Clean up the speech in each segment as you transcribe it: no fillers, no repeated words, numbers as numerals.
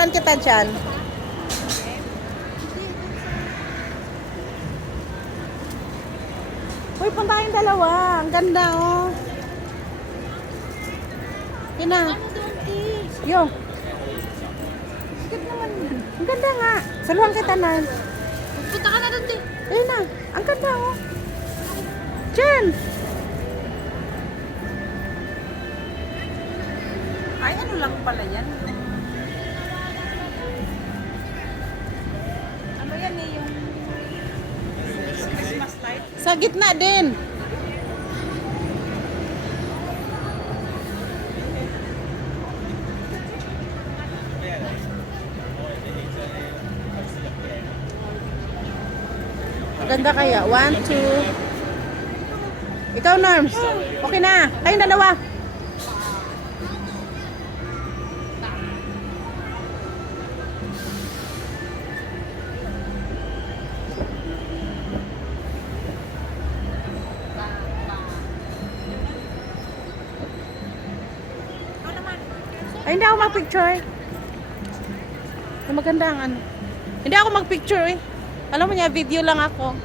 Pipicturean kita dyan. Uy, punta kayong dalawa. Ang ganda, oh. Kina. Yo. Sikit naman. Ang ganda nga. Saluhan kita na. Punta ka na doon, te. Ayun na. Ang ganda, oh. Diyan. Ay, ano lang pala yan? Ano yan eh, yung Christmas light? Sa gitna din. Maganda kaya. 1, 2. Ikaw, Norms. Okay na. Kayong dalawa. Ay, hindi ako mag-picture. Maganda ang ano. Hindi ako mag-picture eh. Alam mo niya, video lang ako.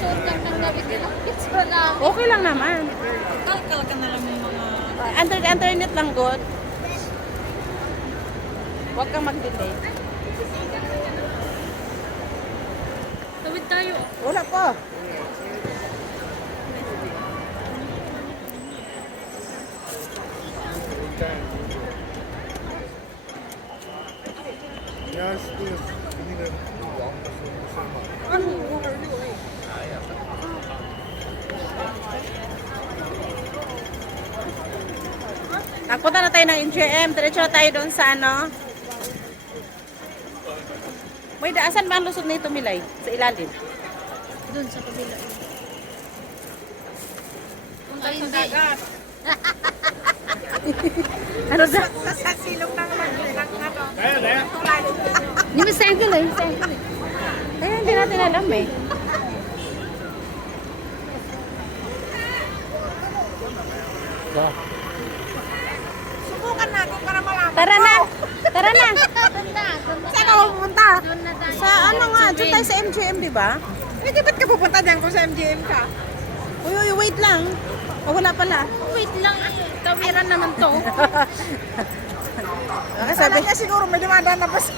Suot lang ng damit nila. Picture lang. Okay lang naman. Kalkal ka na lang yung mga... Internet lang good. Huwag kang mag-delay. Tawid tayo. Wala pa. Yes, yes. Punta na tayo ng MGM. Diretso na tayo doon sa ano. May daasan ba ang lusot nito, Milay? Sa ilalim. Doon sa kabila. Punta hindi. Ano da? Sa silong ng ano. Hindi mo cycle eh. Cycle eh. Eh, hindi natin alam eh. Subukan natin para malaman. Tara na! Tara na! Saan ka pupunta? Doon na tayo. Sa ano nga, dyan tayo sa MGM, di ba? Eh, di ba't ka pupunta dyan kung sa MGM ka? Uy, uy, wait lang. Oh, wala pala. Wait lang eh. Kawiran naman to. Okay, sabi. Kaya siguro may dumadaan na bus.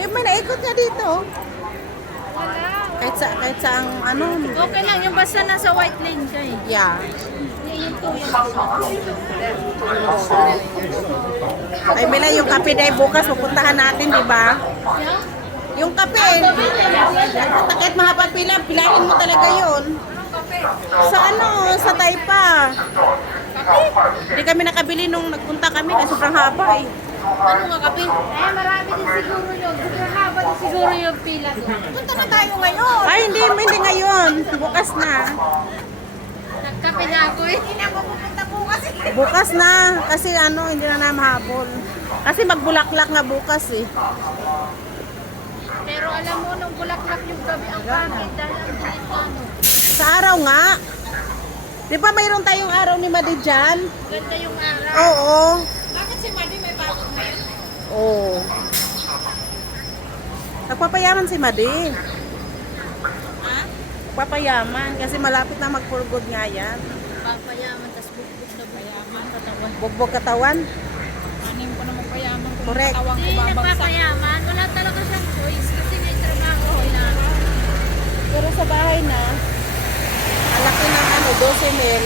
Yung may naikot niya dito. Wala. Kahit sa ang ano. Okay lang. Yung basta nasa white lane ka eh. Yeah. Yung to. Ay, Mila, yung kape dahil bukas pupuntahan natin, di ba? Yung kape, kahit mahaba pila, pilahin mo talaga yun. Sa ano, sa Taipa. Hindi kami nakabili nung nagpunta kami kasi sobrang haba eh. Ano nga kape? Eh, marami din siguro yun. Sobrang haba din siguro yung pila doon. Punta na tayo ngayon. Ay, hindi ngayon. Bukas na. Nagkape na ako eh. Hindi na ako pupunta bukas. Bukas na. Kasi ano, hindi na mahabol. Kasi magbulaklak nga bukas eh. Pero alam mo, nung bulaklak yung gabi ang pangit dahil ang dilim na ano. Sa araw nga. Di ba mayroon tayong araw ni Madi dyan? Ganda yung araw. Oo. Bakit si Madi may bago ngayon? Oo. Nagpapayaman si Madi. Ha? Nagpapayaman kasi malapit na mag-for good nga yan. Papayaman, tas bugbog na payaman. Katawan. Bugbog katawan. Anim ko na magpayaman kung Correct. katawang ko Hindi babagsak. nagpapayaman. Wala talaga siyang choice kasi may trabaho na. Pero sa bahay na, ang laki ng ano, 12 mil,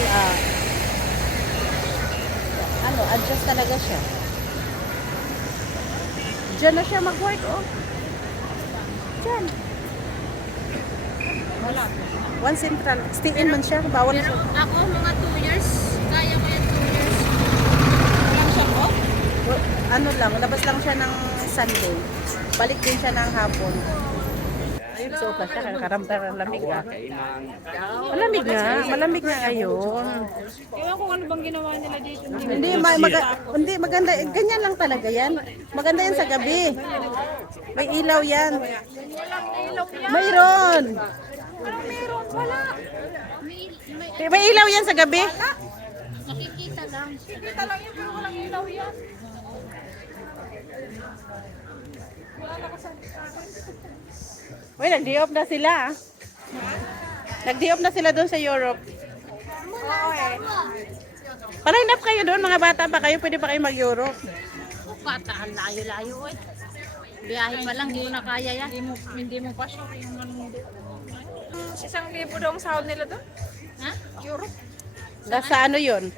ano, adjust talaga siya. Diyan na siya mag-work, oh. Diyan. Wala. One central. Stay in man siya. Bawal Pero siya. ako, mga 2 years. Kaya ko yan 2 years. Walang siya ko? Ano lang, labas lang siya ng Sunday. Balik din siya ng hapon. Ayun, so pa siya. Karamdam ng lamig ah. Malamig nga ngayon. Ewan kung ano bang ginawa nila dito. Hindi maganda. Ganyan lang talaga yan. Maganda yan sa gabi. May ilaw yan. Mayroon. Meron, wala. May ilaw yan sa gabi. Nakikita lang. Kita lang yun pero walang ilaw yan. Wala nakasabi sa akin. Uy, nag-day off na sila. Nag-day off na sila doon sa Europe. Oo eh. Paline up kayo doon, mga bata pa kayo. Pwede pa kayo mag-Europe. Bata, ang layo-layo eh. Biyahe pa lang, hindi ko na kaya yan. Hindi mo pa sure yung ano. 1,000 daw ang sahod nila doon. Ha? Europe. Nasa ano yun?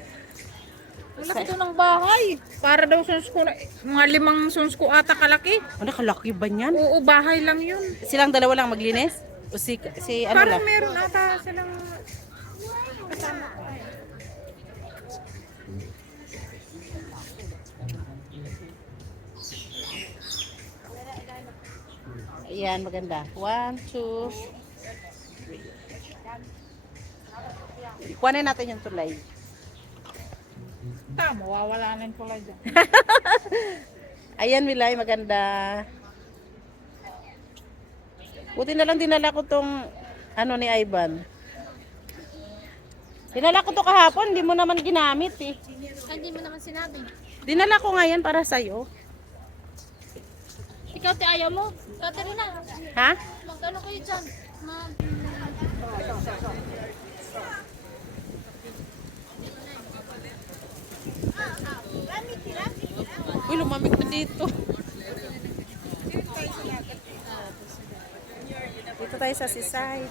Malaki doon ang bahay. Para daw suns ko, mga 5 suns ko ata kalaki. Ano, kalaki ba niyan? Oo, bahay lang yun. Silang dalawa lang maglinis? O si ano Parang lang? meron ata silang kasama. Ayan, maganda. 1, 2, 3. Kuhanin natin yung tulay. Tama, mawawala na yung tulay dyan. Ayan, Milay, maganda. Buti na lang dinala ko tong ano ni Ivan. Dinala ko to kahapon, hindi mo naman ginamit eh. Ay, hindi mo naman sinabi. Dinala ko ngayon para sa'yo. Ikaw, ti ayaw mo? Katerina, Ha? magkano kayo dyan? Uy, lumamig na dito. Dito tayo sa seaside.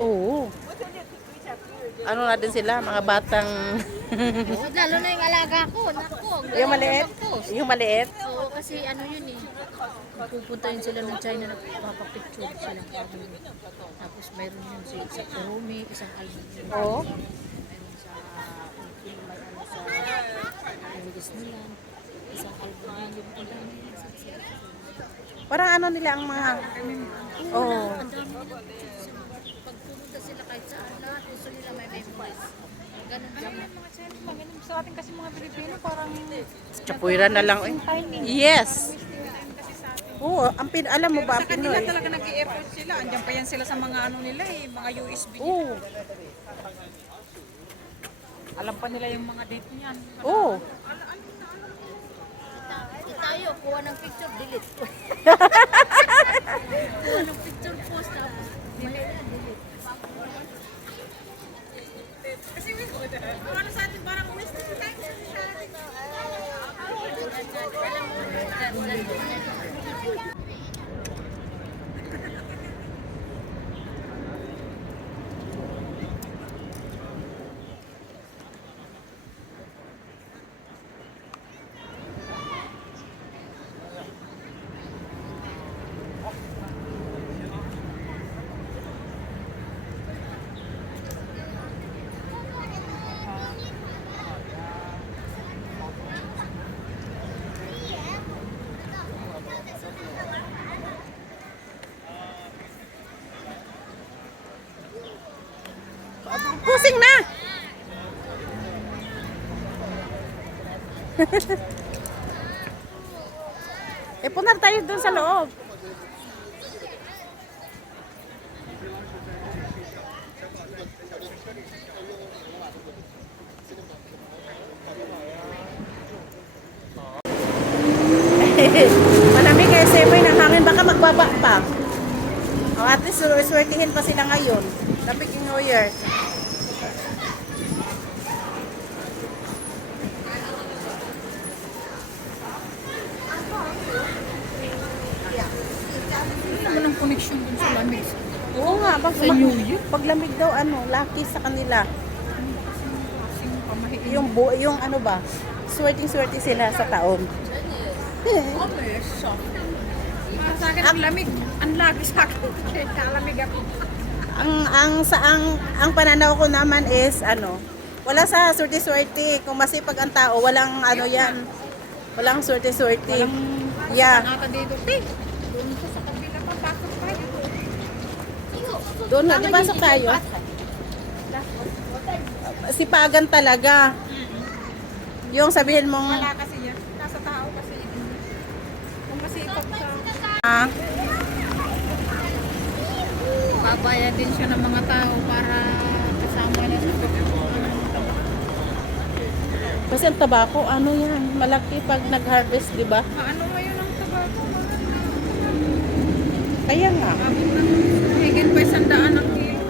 Oo. Ano na din sila, mga batang... Lalo na yung alaga ko. Naku, ang yung maliit? mag-post. Yung maliit? Oo, kasi ano yun eh. Pupunta yun sila ng China, nagpapapicture sila. Tapos mayroon yun si isang Kurumi, isang album. Oo. Mayroon sa Disneyland, isang album yun. Ang dami yun sa Parang ano nila ang mga... Oo. Ang dami nila picture sa pag pumunta sila kahit saan, lahat gusto nila may memories. Ganun sila. Mga Chinese, magaling sa atin kasi mga Pilipino, parang Chapuira na lang. Eh. Yes. Oo, alam mo ba ang sa kanila Pinoy? talaga nag-i-effort sila. Andiyan pa yan sila sa mga ano nila eh, mga USB. Oo. Alam pa nila yung mga date niyan. Oo. Tayo, kuha ng picture, delete. Kuha ng picture, post, tapos delete. Ano sa atin parang wasting time sa Alam mo, lasing na! Punta tayo dun sa loob. Malamig kasi may nangangin, baka magbaba pa. O at least swertihin pa sila ngayon. Lapit yung New Year. Ano naman ang connection dun sa lamig? Oo nga, Sa New Year? paglamig daw lucky sa kanila. Kasing pamahiin. Yung ano ba, swerting-swerte sila sa taon. Para sa akin, ang lamig. Ang lagi sa akin. Kaya kalamig ako. Ang pananaw ko naman is wala sa swerte-swerte. Kung masipag ang tao, walang yan. Walang swerte-swerte. Yeah. Nata dito. Doon ko sa kabila pa. Pasok tayo. Doon na, di pasok tayo. Sipagan talaga. Yung sabihin mong Wala kasi yan. Nasa tao kasi yun. Kung masipag sa... Babaya din siya ng mga tao para kasama na sa kasi ang tabako, yan, malaki pag nag-harvest, di ba? Ano ngayon ang tabako? Kaya nga. Abot ng higit pa 100 ang kilo.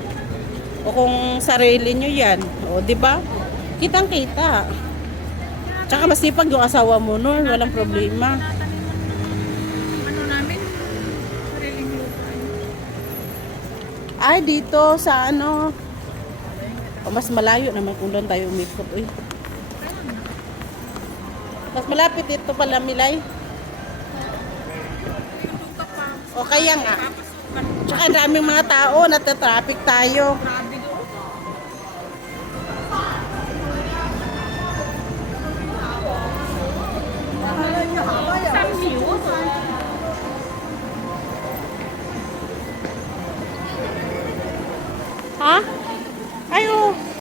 O kung sarili nyo yan, di ba? Kitang-kita. Tsaka masipag yung asawa mo nun, walang problema. Ano namin? Sariling lupa. Ay, dito sa mas malayo naman kung doon tayo umikot. Uy. Mas malapit dito pala, Milay. O kaya nga. Tsaka daming mga tao, natatraffic tayo. Grabe doon. Ha? Ay, oh.